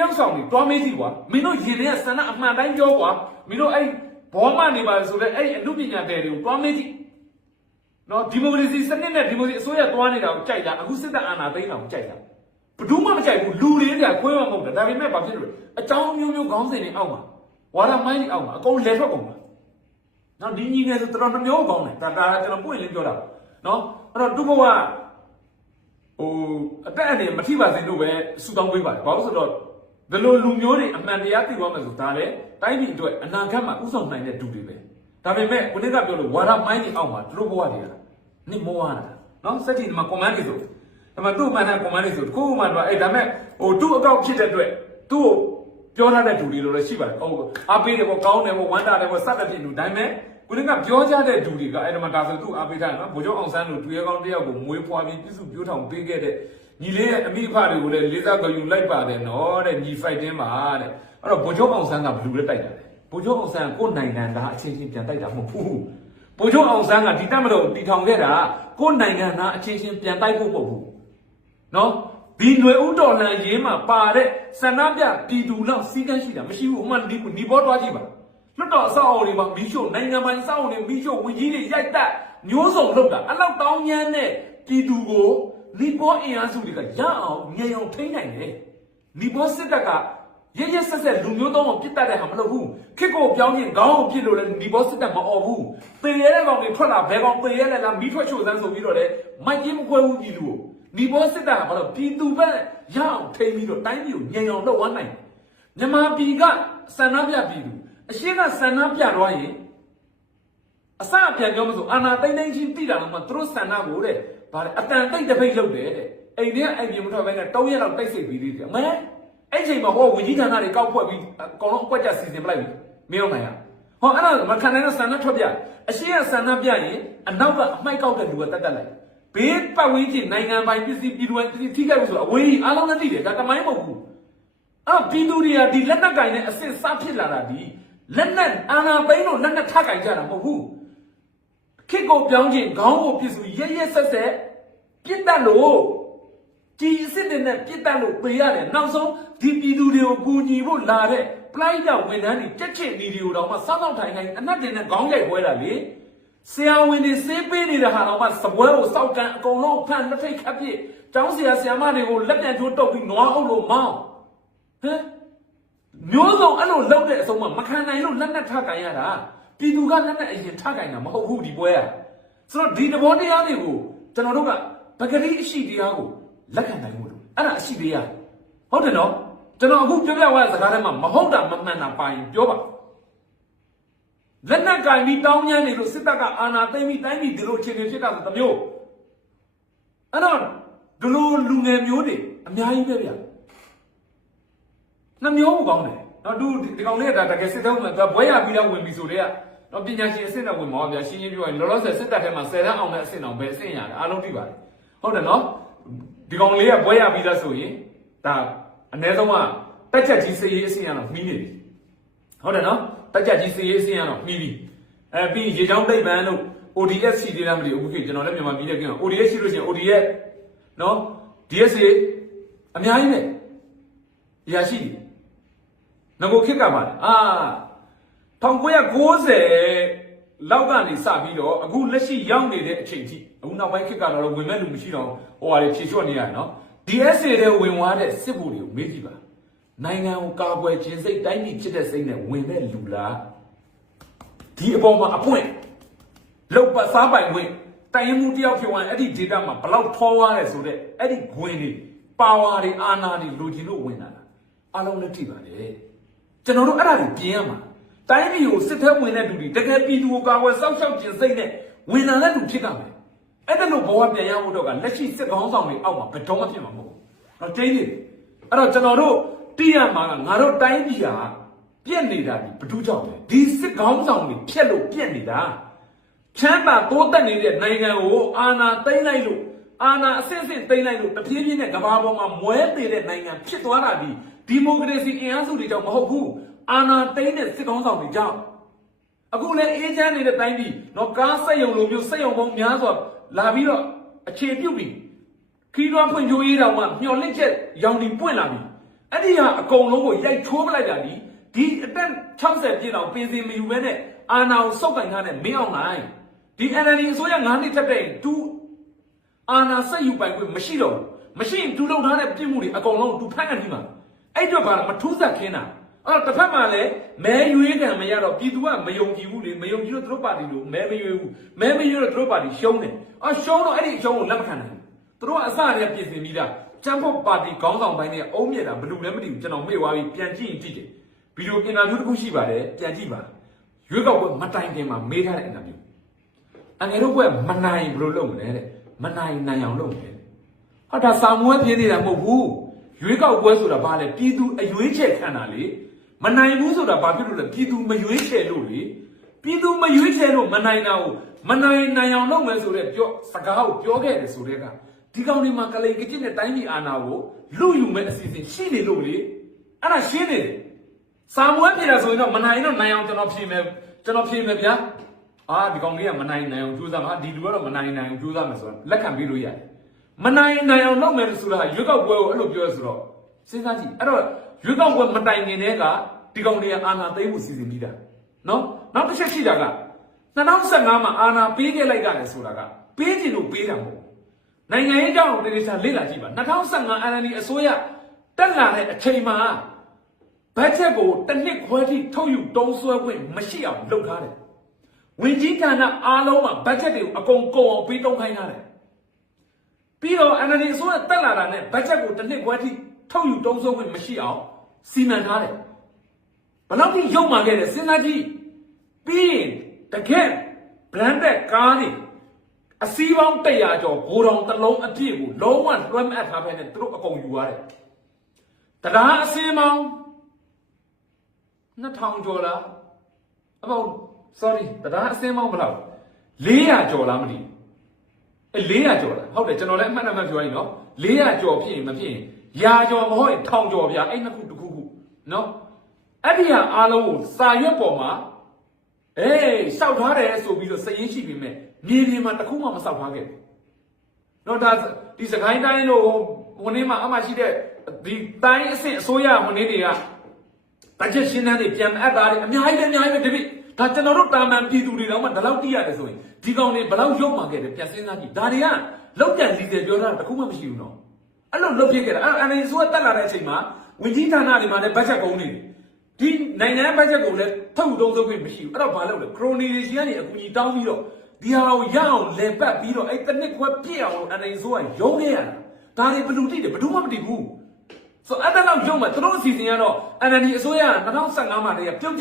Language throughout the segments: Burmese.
ယောက်ဆောင်တွေတွားမေးကြည့်ကွာမင်းတို့ရင်ထဲကဆန္ဒအမှန်တိုင်းပြောကွာမင်းတို့အဲ့ဘောမနေပါဆိုတဲ့အဲ့အမှုပညာတဲ့တွေကိုတွားမေးကြည့်နော်ဒီမိုကရေစီစနစ်နဲ့ဒီမိုကရေစီအစိုးရတွားနေတာကိုကြိုက်တာအခုစစ်တပ်အာဏာသိမ်းတာကိုကြိုက်တာဘယ်သူမှမကြိုက်ဘူးလူတွေကခွဲမမဟုတ်တာဒါပေမဲ့ဘာဖြစ်လို့အကြောင်းမျိုးမျိုးခေါင်းစဉ်တွေအောက်မှာဝါဒမိုင်းတွေအောက်မှာအကုန်လဲထွက်ကုန်တာနော်ဒီညီငယ်ဆိုတော်တော်မျိုးကောင်းတယ်ဒါကျွန်တော်ပွင့်လင်းပြောတာနော်အဲ့တော့သူ့ဘဝအတက်အနေမထိပါစေလို့ပဲစူတောင်းပေးပါတယ်ဘာလို့ဆိုတော့ဘယ်လိုလူမျိုးတွေအမှန်တရားသိသွားမယ်ဆိုဒါလည်းတိုင်းပြည်အတွက်အနာဂတ်မှာဥဆောင်နိုင်တဲ့သူတွေပဲဒါပေမဲ့ခုနကပြောလို့ဝါဒမိုင်းတွေအောက်မှာသူတို့ဘဝတွေကနိမောရတာနော်စက်တီမှာ command တွေဆိုဒါမှသူ့မှန်တဲ့ command တွေဆိုတခုမှတော့အဲ့ဒါမဲ့သူ့အကောက်ဖြစ်တဲ့အတွက်သူ့ကိုပြောထားတဲ့သူတွေလိုလည်းရှိပါတယ်အားပေးတယ်ပေါ့ကောင်းတယ်ပေါ့ဝမ်းတာတယ်ပေါ့စသဖြင့်လူတိုင်းမဲ့ခုနကပြောကြတဲ့သူတွေကအဲ့ဒါမှဒါဆိုသူ့အားပေးထားတယ်နော်ဗိုလ်ချုပ်အောင်ဆန်းတို့သူရဲကောင်းတယောက်ကိုမွေးဖွားပြီးပြည့်စုံပြိုးထောင်ပေးခဲ့တဲ့ညီလေးရဲ့အမိအဖတွေကိုလည်းလေးစားကြယူလိုက်ပါတယ်နော်တဲ့ညီ fight တင်းပါတဲ့အဲ့တော့ဗိုလ်ချုပ်အောင်ဆန်းကဘယ်လိုလဲတိုက်တာလဲဗိုလ်ချုပ်အောင်ဆန်းကိုနိုင်ငံသားအချင်းချင်းပြန်တိုက်တာမဟုတ်ဘူးဗိုလ်ချုပ်အောင်ဆန်းကဒီတပ်မတော်တီထောင်ခဲ့တာကိုနိုင်ငံသားအချင်းချင်းပြန်တိုက်ဖို့မဟုတ်ဘူးနော်ဒီຫນွေဥတော်လှန်ရေးမှာပါတဲ့ဆန္ဒပြပြည်သူလောက်စီးကမ်းရှိတာမရှိဘူးဥမာဒီဘောတွားကြည့်ပါလွတ်တော်အဆောက်အအုံတွေမှာမီးရှို့နိုင်ငံပိုင်အဆောက်အအုံတွေမီးရှို့ဝင်ကြီးတွေရိုက်တက်မျိုးစုံလုပ်တာအဲ့လောက်တောင်းညမ်းတဲ့ပြည်သူကိုနီဘောအင်အားစုတွေကရအောင်ငြိမ်အောင်ထိန်းနိုင်တယ်နီဘောစစ်တပ်ကရရဆက်ဆက်လူမျိုးသုံးအောင်ပြစ်တတ်တဲ့ဟာမလုပ်ဘူးခစ်ကိုပြောင်းရင်ခေါင်းကိုပြစ်လို့လည်းနီဘောစစ်တပ်မអော်ဘူးပေရဲတဲ့ကောင်တွေထွက်လာဘယ်ကောင်ပေရဲလဲလားမီးထွက်ချို့စမ်းဆိုပြီးတော့လေမိုက်ကြီးမခွဲဘူးပြည်သူကိုနီဘောစစ်တပ်ကဘာလို့ပြည်သူပဲရအောင်ထိန်းပြီးတော့တိုင်းပြည်ကိုငြိမ်အောင်လုပ်ဝမ်းနိုင်မြန်မာပြည်ကစန္ဒပြပြည်သူအရှိကစန္ဒပြတော့ရင်အစအပြန်ပြောမလို့အာနာတိမ့်တိမ့်ချင်းတိတာတော့မှသူတို့စန္ဒကိုတဲ့ဗါတယ်အတန်တိတ်တပိတ်လုပ်တယ်တဲ့အိမ်ထဲအိမ်ပြင်မထွက်ဘဲနဲ့3ရက်လောက်တိတ်ဆိတ်ပြီးသေးတယ်အမဲအဲ့ချိန်မှာဟောဝင်ကြီးဌာနတွေကောက်ဖွက်ပြီးအကောင်လုံးအကွက်ကြစီစဉ်ပလိုက်ပြီမင်းအောင်နိုင်ရဟောအဲ့ဒါမခံနိုင်တဲ့စန္ဒထွက်ပြအရှိကစန္ဒပြရင်အနောက်ကအမိုက်ကောက်တဲ့လူကတတ်လိုက်ဘေးပတ်ဝန်းကျင်နိုင်ငံပိုင်ပစ္စည်းပြည်သူပစ္စည်းထိခိုက်လို့ဆိုတော့အဝေးအားလုံးလည်းသိတယ်ဒါတမိုင်းမဟုတ်ဘူးပြည်သူတွေကဒီလက်နက်ကင်နဲ့အစစ်စားဖြစ်လာတာဒီလက်နက်အာဏာသိမ်းလို့လက်နက်ထကင်ကြတာမဟုတ်ဘူးခစ်ကိုပြောင်းခြင်းခေါင်းကိုပြစ်စုရဲရဲဆက်ဆက်ပြစ်တတ်လို့ဒီအစစ်တွေနဲ့ပြစ်တတ်လို့ပေးရတယ်နောက်ဆုံးဒီပြည်သူတွေကိုကူညီဖို့လာတဲ့ပလိုက်ကြဝန်ထမ်းတွေတက်ချစ်နေတွေကိုတော့မှစောင့်ထိုင်ခိုင်းအနက်တင်နဲ့ခေါင်းရိုက်ပွဲတာလေဆရာဝန်တွေစေးပေးနေတဲ့ဟာတော့မှစပွဲကိုစောက်ကန်အကုန်လုံးဖန်လက်ထိတ်ခတ်ပြစ်ကျောင်းဆရာဆရာမတွေကိုလက်ပြန်ထိုးတုပ်ပြီးနွားအုပ်လို့မောင်းဟမ်မျိုးစုံအဲ့လိုလုပ်တဲ့အဆုံးမှမခံနိုင်လို့လက်နက်ထကင်ရတာပြည်သူကလက်နက်အရင်ထကင်တာမဟုတ်ဘူးဒီပွဲကဆိုတော့ဒီသဘောတရားတွေကိုကျွန်တော်တို့ကပဂတိအရှိတရားကိုလက်ခံနိုင်ဖို့လို့အဲ့ဒါအရှိတရားဟုတ်တယ်နော်ကျွန်တော်အခုပြောပြသွားတဲ့စကားထဲမှာမဟုတ်တာမမှန်တာပါရင်ပြောပါလက်နက်ကင်ပြီးတောင်းညမ်းနေလို့စစ်တပ်ကအာဏာသိမ်းပြီးတိုင်းပြည်ဒီလိုအခြေအနေဖြစ်တာဆိုတမျိုးအဲ့တော့ဒီလိုလူငယ်မျိုးတွေအများကြီးပဲဗျနှမျိုးကိုကောင်းတယ်နော်ဒီကောင်လေးကဒါတကယ်စစ်တုံးမှာဘွဲရပြီးတော့ဝင်ပြီဆိုတဲ့ကတော့ပညာရှင်အဆင့်နဲ့ဝင်မှာဗျာရှင်းရှင်းပြောရင်လောလောဆယ်စစ်တပ်ထဲမှာ10တန်းအောင်တဲ့အဆင့်အောင်ပဲအဆင့်ရတယ်အားလုံးသိပါတယ်ဟုတ်တယ်နော်ဒီကောင်လေးကဘွဲရပြီးသားဆိုရင်ဒါအနည်းဆုံးကတက်ချက်ကြီးစေးရေးအဆင့်ရတော့မှီးနေပြီဟုတ်တယ်နော်တက်ချက်ကြီးစေးရေးအဆင့်ရတော့မှီးပြီပြီးရေချောင်းတိတ်ပန်းတို့ ODS ရှိသေးလားမသိဘူးအခုကျွန်တော်လည်းမြန်မာပြည်တဲ့ကင်း ODS ရှိလို့ရှိရင် ODS နော် DSA အများကြီးပဲရရှိတယ်ငကိုခစ်ကပါ1990လောက်ကနေစပြီးတော့အခုလက်ရှိရောက်နေတဲ့အချိန်ထိအခုနောက်ပိုင်းခစ်ကတော့ဝင်မဲ့လူမရှိတော့ဟိုဟာတွေဖြေချော့နေရတယ်နော် DSA တဲ့ဝင်သွားတဲ့စစ်ဗိုလ်တွေကိုမေးကြည့်ပါနိုင်ငံကိုကာကွယ်ခြင်းစိတ်တိုင်းပြည်ဖြစ်တဲ့စိတ်နဲ့ဝင်မဲ့လူလားဒီအပေါ်မှာအပွင့်လောက်ပတ်စားပိုင်ခွင့်တိုင်ရင်မှုတယောက်ဖြစ်သွားရင်အဲ့ဒီ data မှာဘလောက်ထောသွားတယ်ဆိုတော့အဲ့ဒီခွင်တွေပါဝါတွေအာဏာတွေလူချင်းတို့ဝင်လာတာအားလုံးလက်ထိပါတယ်ကျွန်တော်တို့အဲ့ဒါတွေပြင်ရမှာတိုင်းပြည်ကိုစစ်ထဲဝင်တဲ့လူတွေတကယ်ပြည်သူကိုကာကွယ်စောင့်ရှောက်ခြင်းစိတ်နဲ့ဝင်လာတဲ့လူဖြစ်ကြမယ်အဲ့ဒါလို့ဘဝပြန်ရဖို့တော့ကလက်ရှိစစ်ကောင်းဆောင်တွေအောက်မှာဘယ်တော့မှဖြစ်မှာမဟုတ်ဘူးတော့တင်းနေတယ်အဲ့တော့ကျွန်တော်တို့သိရမှာကငါတို့တိုင်းပြည်ဟာပြက်နေတာဒီဘယ်သူကြောင့်လဲဒီစစ်ကောင်းဆောင်တွေဖြက်လို့ပြက်နေတာချမ်းသာတိုးတက်နေတဲ့နိုင်ငံကိုအာဏာသိမ်းလိုက်လို့အာဏာအစစ်စစ်သိမ်းလိုက်လို့တပြေးပြေးနဲ့ကမ္ဘာပေါ်မှာမွဲနေတဲ့နိုင်ငံဖြစ်သွားတာဒီမိုကရေစီအင်အားစုတွေကြောင့်မဟုတ်ဘူးအာဏာသိမ်းတဲ့စစ်ကောင်းဆောင်တွေကြောင့်အခုလည်းအေးချမ်းနေတဲ့တိုင်းပြည်တော့ကားစက်ရုံလိုမျိုးစက်ရုံပေါင်းများစွာလာပြီးတော့အခြေပြုတ်ပြီးခီးသွွားဖွံ့ဖြိုးရေးတောင်မှမျှော်လင့်ချက်ရောင်ဒီပွင့်လာပြီ အဲ့ဒီဟာအကုန်လုံးကိုရိုက်ချိုးပလိုက်တာဒီအတက်60ပြည့်အောင်ပင်စင်မယူဘဲနဲ့အာဏာကိုစုပ်ကင်ထားတဲ့မင်းအောင်နိုင်ဒီ NLD အစိုးရ9နှစ်ထက်တဲ့သူအာဏာဆက်ယူပိုင်ခွင့်မရှိတော့မရှိရင်သူလုံထားတဲ့ပြစ်မှုတွေအကုန်လုံးသူဖမ်းကန်ပြီးမှာအဲ့တော့ဘာမထူးဆက်ခင်းတာအဲ့တော့တစ်ဖက်မှာလည်းမဲရွေးကံမရတော့ပြည်သူကမယုံကြည်ဘူးလေမယုံကြည်လို့သူတို့ပါတီလို့မဲမရွေးဘူးမဲမရွေးတော့သူတို့ပါတီရှုံးတယ်ရှုံးတော့အဲ့ဒီအရှုံးကိုလက်မခံနိုင်ဘူးသူတို့ကအစတည်းပြင်ဆင်ပြီးသားချမ်းဖို့ပါတီခေါင်းဆောင်ပိုင်းနဲ့အုံးမြက်တာဘယ်လိုလဲမသိဘူးကျွန်တော်မေ့သွားပြီးပြန်ကြည့်ရင်ကြည့်တယ်ဗီဒီယိုပြင်တာမျိုးတစ်ခုရှိပါတယ်ပြန်ကြည့်ပါရွေးကောက်ပွဲမတိုင်ခင်မှာမေးထားတဲ့အင်တာဗျူးအငယ်တို့ကမနိုင်ဘယ်လိုလုပ်မလဲတဲ့မနိုင်အောင်လုပ်မယ်ဟာဒါစာမွေးပြင်းနေတာမဟုတ်ဘူးရွေးကောက်ပွဲဆိုတာဘာလဲပြည်သူအရွေးချယ်ခံတာလေမနိုင်ဘူးဆိုတာဘာဖြစ်လို့လဲပြည်သူမရွေးချယ်လို့လေပြည်သူမရွေးချယ်လို့မနိုင်တာကိုမနိုင်အောင်လုပ်မယ်ဆိုတဲ့စကားကိုပြောခဲ့တယ်ဆိုတဲ့ကဒီကောင်တွေမှာကလေးကကျစ်နဲ့တိုင်းပြည်အာဏာကိုလူယူမဲ့အစီအစဉ်ရှိနေလို့လေအဲ့ဒါရှင်းနေတယ်စာမွေးပြတာဆိုရင်တော့မနိုင်တော့နိုင်အောင်ကျွန်တော်ဖြေမယ်ဗျာဒီကောင်လေးကမနိုင်အောင်ကြိုးစားမှာဒီလူကတော့မနိုင်အောင်ကြိုးစားမယ်ဆိုတော့လက်ခံပေးလို့ရတယ်မနိုင်အောင်လုပ်မယ်ဆိုတာရွေးကောက်ပွဲကိုအဲ့လိုပြောရဆိုတော့စဉ်းစားကြည့်အဲ့တော့ရွေးကောက်ပွဲမတိုင်ခင်တည်းကဒီကောင်တွေကအာဏာသိမ်းဖို့စီစဉ်ပြီးတာနော်နောက်တစ်ချက်ရှိတာက2015မှာအာဏာပေးခဲ့လိုက်ရတယ်ဆိုတာကပေးချင်လို့ပေးတာမဟုတ်နိုင်ငံရေးကြောင့်တေတေချာလေ့လာကြည့်ပါ2015 NLD အစိုးရတက်လာတဲ့အချိန်မှာဘတ်ဂျက်ကိုတစ်နှစ်ခွဲထိထုတ်ယူတုံးဆွဲခွင့်မရှိအောင်လုပ်ထားတယ်ဝင်ကြီးဌာနအားလုံးမှာဘတ်ဂျက်တွေကိုအကုန်ကုန်အောင်ပေးတုံးခိုင်းထားတယ်ပြီးတော့ NLD အစိုးရတက်လာတာနဲ့ဘတ်ဂျက်ကိုတစ်နှစ်ခွဲထိထုတ်ယူတုံးဆွဲခွင့်မရှိအောင်စီမံထားတယ်ဘယ်လောက်ထိရုပ်မာခဲ့တယ်စဉ်းစားကြည့်ပြီးရင်တကယ် branded ကားတွေအစည်းပေါင်း100ကျော်ဂိုတောင်တစ်လုံးအပြည့်ကိုလုံးဝလွှမ်းအပ်ထားပဲနဲ့သူတို့အကုန်ယူရတယ်တရားအစင်းပေါင်း2000ကျော်လားsorry တရားအစင်းပေါင်းဘယ်လောက်400ကျော်လားမသိဘူး400ကျော်လားဟုတ်တယ်ကျွန်တော်လည်းအမှတ်တမဲ့ပြောရင်နော်400ကျော်ဖြစ်ရင်မဖြစ်ရင်ရာကျော်မဟုတ်ရင်1000ကျော်ဗျာအဲ့နှစ်ခုတစ်ခုနော်အဲ့ဒီဟာအားလုံးကိုစာရွက်ပေါ်မှာစောက်ထားတယ်ဆိုပြီးတော့စည်ရင်းရှိပြီမဲ့မြေပြင်မှာတစ်ခုမှမစောက်ထားခဲ့ဘူးနော်ဒါဒီစကိုင်းတိုင်းလို့ဟိုနေ့မှာအမှရှိတဲ့ဒီတိုင်းအဆင့်အစိုးရဟိုနေ့တွေကဘတ်ဂျက်ရှင်းတန်းတွေပြန်အပ်တာတွေအများကြီးပဲဒီပြဒါကျွန်တော်တို့တာမန်ပြည်သူတွေတော့မှဒီလောက်တိရတယ်ဆိုရင်ဒီကောင်တွေဘယ်လောက်ရုပ်မှခဲ့တယ်ပြန်စဉ်းစားကြည့်ဒါတွေကလောက်ပြန်လီတယ်ပြောတာတစ်ခုမှမရှိဘူးနော်အဲ့လိုလုပ်ဖြစ်ခဲ့တာအဲ့ NLD ဆိုတက်လာတဲ့အချိန်မှာဝင်ကြီးဌာနတွေမှာလည်းဘတ်ဂျက်ကုန်နေတယ်ဒီနိုင်ငံဘတ်ဂျက်ကိုလည်းထုတ်တုံးသုံးခွင့်မရှိဘူးအဲ့တော့ဘာလုပ်လဲခရိုနီတွေရှိကနေအကူအညီတောင်းပြီးတော့ဒီဟာကိုရအောင်လည်ပတ်ပြီးတော့အဲ့တစ်နှစ်ခွဲပြည့်အောင် NLD ဆိုကရုံးခဲ့ရတာဒါတွေဘယ်လိုတိတယ်ဘယ်သူမှမတိဘူးဆိုအဲ့ဒါတော့ရုံးမှာသူတို့အစီအစဉ်ကတော့ NLD အစိုးရ2015မှာတည်းကပြုတ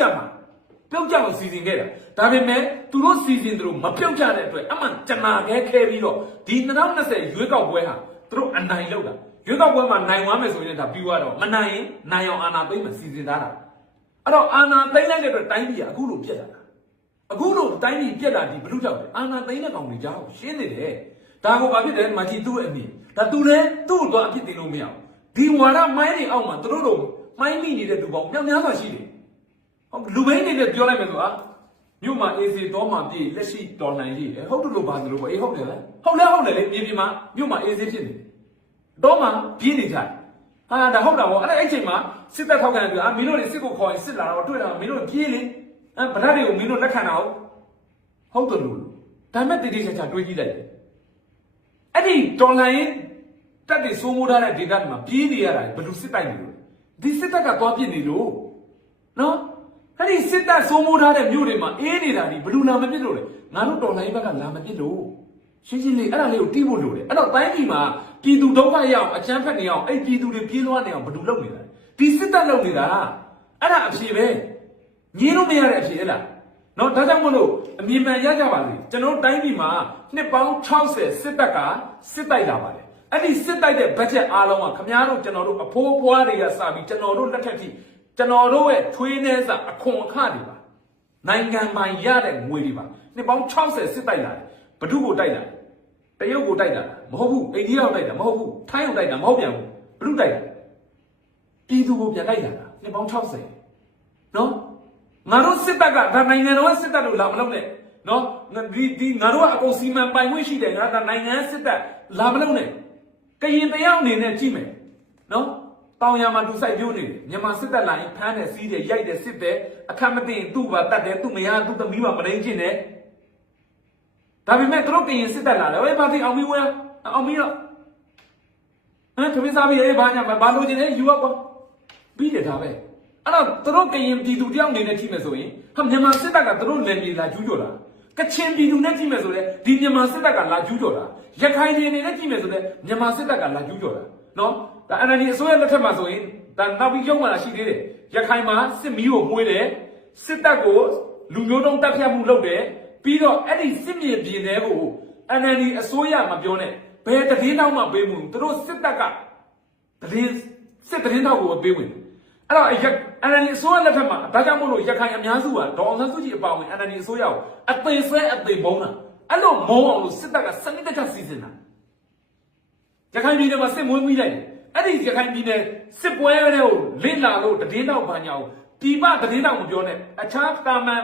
်ကြအောင်စီစဉ်ခဲ့တာဒါပေမဲ့သူတို့စီစဉ်သူတို့မပြုတ်ကြတဲ့အတွက်အမှန်ကျနာခဲပြီးတော့ဒီ2020ရွေးကောက်ပွဲဟာသူတို့အနိုင်လောက်တာရွေးကောက်ပွဲမှာနိုင်သွားမယ်ဆိုရင်ဒါပြီးသွားတော့မနိုင်ရင်နိုင်အောင်အာဏာသိမ်းမှစီစဉ်ထားတာအဲ့တော့အာဏာသိမ်းလိုက်တဲ့အတွက်တိုင်းပြည်ကအခုလိုပြက်လာတာအခုလိုတိုင်းပြည်ပြက်လာဒီဘလို့ကြောက်တယ်အာဏာသိမ်းတဲ့ကောင်တွေကြောက်ရှင်းနေတယ်ဒါကိုဘာဖြစ်တယ်မကြီးသူ့ရဲ့အမြင်ဒါသူလည်းသူ့ကိုအဖြစ်တင်လို့မရဘူးဒီဝါဒမိုင်းတွေအောက်မှာသူတို့တို့မိုင်းမိနေတဲ့လူပေါင်းမြောက်များစွာရှိတယ်လူဘိန်းနေနဲ့ပြောလိုက်မယ်ဆိုတာမြို့မှာအေးစီတော့မှပြည်လက်ရှိတော်လှန်ရေးဟုတ်တယ်လို့ပါလို့ပေါ့အေးဟုတ်တယ်လေဟုတ်တယ်လေမြေပြင်မှာမြို့မှာအေးစီဖြစ်နေတယ်တော့မှပြေးနေကြတယ်ဟာဒါဟုတ်တာပေါ့အဲ့ချိန်မှာစစ်တပ်ထောက်ခံတယ်မင်းတို့တွေစစ်ကိုခေါ်ရင်စစ်လာတော့တွေ့တာမင်းတို့ပြေးလေဗဒတ်တွေကိုမင်းတို့လက်ခံတာဟုတ်တယ်လို့ဒါမဲ့တိတိကျကျတွေးကြည့်လိုက်တယ်အဲ့ဒီတော်လှန်ရေးတက်တွေစိုးမိုးထားတဲ့ဒေသတွေမှာပြေးနေရတာဘယ်လိုစစ်တိုက်နေလို့ဒီစစ်တပ်ကသွားပြစ်နေလို့နော်အဲ့ဒီစစ်တပ်စိုးမိုးထားတဲ့မြို့တွေမှာအေးနေတာဒီဘယ်လိုလာမပြစ်လို့လဲငါတို့တော်လှန်ရေးဘက်ကလာမပြစ်လို့ရှင်းလေးအဲ့ဒါလေးကိုတီးဖို့လိုတယ်အဲ့တော့တိုင်းပြည်မှာပြည်သူဒုက္ခရအောင်အချမ်းဖက်နေအောင်အဲ့ပြည်သူတွေပြေးလွှားနေအောင်ဘယ်လိုလုပ်နေတာဒီစစ်တပ်လုပ်နေတာအဲ့ဒါအဖြေပဲညင်းလို့မရတဲ့အဖြေအဲ့လားနော်ဒါကြောင့်မလို့အမြင်မှန်ရကြပါလိမ့်ကျွန်တော်တိုင်းပြည်မှာနှစ်ပေါင်း60စစ်တပ်ကစစ်တိုက်လာပါတယ်အဲ့ဒီစစ်တိုက်တဲ့ဘတ်ဂျက်အားလုံးကခင်ဗျားတို့ကျွန်တော်တို့အဖိုးအဖွားတွေကစပြီးကျွန်တော်တို့လက်ထက်ထိကျွန်တော်တို့ရဲ့ထွေးနှဲစာအခွန်အခတွေပါနိုင်ငံပိုင်ရတဲ့ငွေတွေပါနှစ်ပေါင်း60စစ်တိုက်လာတယ်ဘဒုကိုတိုက်လာတရုတ်ကိုတိုက်တာမဟုတ်ဘူးအိန္ဒိယကိုတိုက်တာမဟုတ်ဘူးထိုင်းကိုတိုက်တာမဟုတ်ပြန်ဘူးဘဒုတိုက်တာပြည်သူကိုပြန်တိုက်တာနှစ်ပေါင်း60နော်ငါတို့စစ်တပ်ကဒါနိုင်ငံတော်စစ်တပ်လို့လာမလုပ်နဲ့နော်ဒီငါတို့ကအကုန်စီမံပိုင်ခွင့်ရှိတယ်ငါဒါနိုင်ငံစစ်တပ်လာမလုပ်နဲ့ကရင်တယောက်အနေနဲ့ကြည့်မယ်နော် တောင်ယာမှာလူဆိုင်ပြိုးနေတယ်မြန်မာစစ်တပ်လာရင်ဖမ်းတယ်စီးတယ်ရိုက်တယ်စစ်တယ်အခက်မသိရင်သူ့ဘာတတ်တယ်သူ့မယားသူ့သမီးပါမလိမ့်ချင်းတယ်ဒါပေမဲ့သူတို့ကရင်စစ်တပ်လာတယ်ဘာသိအောင်ပြီးဝဲအောင်ပြီးတော့ခမင်းစားပြီးဘာညာဘာလို့ကျင်လဲယူကွာပြီးတယ်ဒါပဲအဲ့တော့သူတို့ကရင်ပြည်သူတယောက်အနေနဲ့ကြည့်မယ်ဆိုရင်ဟာမြန်မာစစ်တပ်ကသူတို့လက်မြေလာကျူးကျော်တာကချင်ပြည်သူနဲ့ကြည့်မယ်ဆိုရင်ဒီမြန်မာစစ်တပ်ကလာကျူးကျော်တာရခိုင်ပြည်နယ်နဲ့ကြည့်မယ်ဆိုရင်မြန်မာစစ်တပ်ကလာကျူးကျော်တာနော်ဒါ NLD အစိုးရလက်ထက်မှာဆိုရင်ဒါနောက်ပြီးရုံးလာရှိသေးတယ်ရခိုင်မှာစစ်မီးကိုမှုေးတယ်စစ်တပ်ကိုလူမျိုးတုံးတပ်ဖြတ်မှုလုပ်တယ်ပြီးတော့အဲ့ဒီစစ်မြေပြင်တွေကို NLD အစိုးရမပြောနဲ့ဘယ်တည်င်းတော့မှပေးမှုသူတို့စစ်တပ်ကတည်င်းစစ်တည်င်းတော့ကိုပေးဝင်အဲ့တော့ NLD အစိုးရလက်ထက်မှာဒါကြောင့်မို့လို့ရခိုင်အများစုကဒေါအောင်ဆန်းစုကြည်အပါဝင် NLD အစိုးရကိုအသေးဆွဲအသေးမုန်းတာအဲ့လိုမုန်းအောင်လို့စစ်တပ်ကစနစ်တကျစီစဉ်တာရခိုင်ပြည်နယ်မှာစစ်မွေးမိလိုက်တယ်အဲ့ဒီရခိုင်ပြည်နယ်စစ်ပွဲတွေကိုလင့်လာလို့တည်င်းတော့ဘာညာကိုဒီပတည်င်းတော့မပြောနဲ့အခြားတာမန်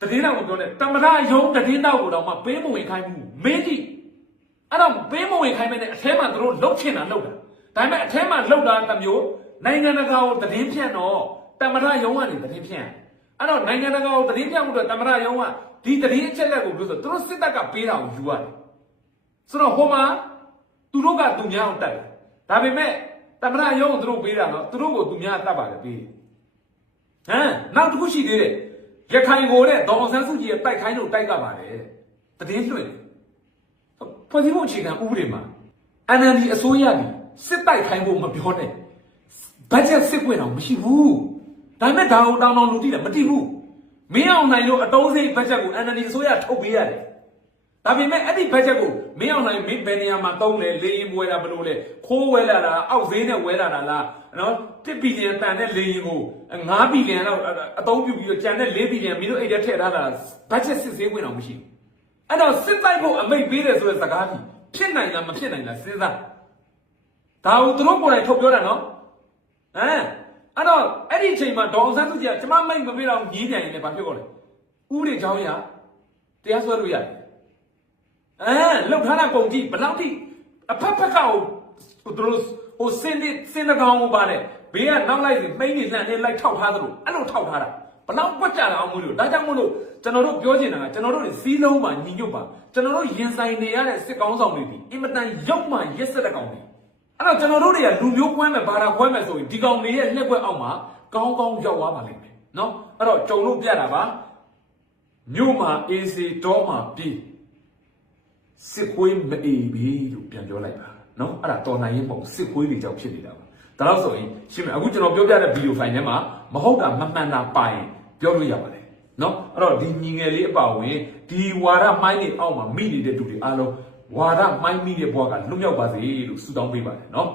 တည်င်းတော့မပြောနဲ့တမရယုံတည်င်းတော့ကိုတော့မှပေးမဝင်ခိုင်းဘူးမင်းကြီးအဲ့တော့ပေးမဝင်ခိုင်းမဲ့အထဲမှာသူတို့လှုပ်ချင်တာလှုပ်တာဒါပေမဲ့အထဲမှာလှုပ်တာတစ်မျိုးနိုင်ငံတကာကိုတည်င်းဖြန့်တော့တမရယုံကနေတည်င်းဖြန့်အဲ့တော့နိုင်ငံတကာကိုတည်င်းဖြန့်မှုတော့တမရယုံကဒီတည်င်းအချက်လက်ကိုပြောဆိုသူတို့စစ်တပ်ကပေးတာကိုယူရတယ်ဆိုတော့ဟိုမှာသူတို့ကသူများအောင်တက်တယ်ဒါပေမဲ့တမရယုံကိုသူတို့ပေးတာတော့သူတို့ကိုသူများတတ်ပါတယ်ပေးတယ်နောက်တစ်ခုရှိသေးတယ်ရခိုင်ကိုတဲ့ဒေါအောင်ဆန်းစုကြည်ရဲ့တိုက်ခိုင်းလို့တိုက်ကပါတယ်တည်င်းလွှင့်တယ်ဖွဲ့စည်းပုံအခြေခံဥပဒေမှာ NLD အစိုးရကစစ်တိုက်ခိုင်းဖို့မပြောနဲ့ဘတ်ဂျက်စစ်ခွင့်တော့မရှိဘူးဒါပေမဲ့ဒါကိုတောင်းလူတိတယ်မတိဘူးမင်းအောင်နိုင်လို့အတုံးစိတ်ဘတ်ဂျက်ကို NLD အစိုးရထုတ်ပေးရတယ်ဒါပေမဲ့အဲ့ဒီဘတ်ဂျက်ကိုမင်းအောင်နိုင်မင်းဘယ်နေရာမှာတုံးလဲလေရင်ဝဲတာဘလို့လဲခိုးဝဲလာတာအောက်ဈေးနဲ့ဝဲလာတာလားနော်1ဘီလီယံတန်တဲ့လေရင်ကို9ဘီလီယံလောက်အသုံးပြုပြီးတော့ကျန်တဲ့4ဘီလီယံမင်းတို့အိတ်ထဲထည့်ထားတာဘတ်ဂျက်စစ်ဆေးခွင့်တော့မရှိဘူးအဲ့တော့စစ်တိုက်ဖို့အမိတ်ပေးတယ်ဆိုတဲ့စကားကြီးဖြစ်နိုင်လားမဖြစ်နိုင်လားစဉ်းစားဒါကိုသူတို့ကိုယ်တိုင်ထုတ်ပြောတာနော်အဲ့တော့အဲ့ဒီအချိန်မှာဒေါအောင်ဆန်းစုကြည်ကကျမမိတ်မပေးတော့ညီးပြန်ရင်လည်းဘာဖြစ်ကုန်လဲဥပဒေကြောင်းအရတရားစွဲလို့ရတယ်လှုပ်ထားတာပုံကြည့်ဘယ်လောက်ထိအဖက်ဖက်ကသူတို့ဟိုစင်တကောင်ကိုပါတယ်ဘေးကနောက်လိုက်ပြီးမိန်းနေလှန်နေလိုက်ထောက်ထားသလိုအဲ့လိုထောက်ထားတာဘလောက်ကွက်ကြတာအောင်မလို့ဒါကြောင့်မို့လို့ကျွန်တော်တို့ပြောချင်တာကကျွန်တော်တို့စီးလုံးမှာညီညွတ်ပါကျွန်တော်တို့ရင်ဆိုင်နေရတဲ့စစ်ကောင်းဆောင်တွေဒီအင်မတန်ရုပ်မှရက်စက်တဲ့ကောင်တွေအဲ့တော့ကျွန်တော်တို့တွေကလူမျိုးကွဲမဲ့ဘာသာကွဲမဲ့ဆိုရင်ဒီကောင်တွေရဲ့လက်ကွက်အောက်မှာကောင်းကောင်းရောက်သွားပါလိမ့်မယ်နော်အဲ့တော့ကြုံလို့ပြတာပါမြို့မှာအေးစီတော်မှာပြီးစစ်ခွေးမအေးပြီလို့ပြန်ပြောလိုက်ပါနော်အဲ့ဒါတော်နိုင်ရင်ပေါ့စစ်ခွေးတွေကြောင့်ဖြစ်နေတာပါဒါတော့ဆိုရင်ရှင်းမယ်အခုကျွန်တော်ပြောပြတဲ့ဗီဒီယိုဖိုင်ထဲမှာမဟုတ်တာမမှန်တာပါရင်ပြောလို့ရပါတယ်နော်အဲ့တော့ဒီညီငယ်လေးအပါဝင်ဒီဝါဒမိုင်းတွေအောက်မှာမိနေတဲ့သူတွေအားလုံးဝါဒမိုင်းမိတဲ့ဘဝကလွတ်မြောက်ပါစေလို့ဆုတောင်းပေးပါတယ်နော်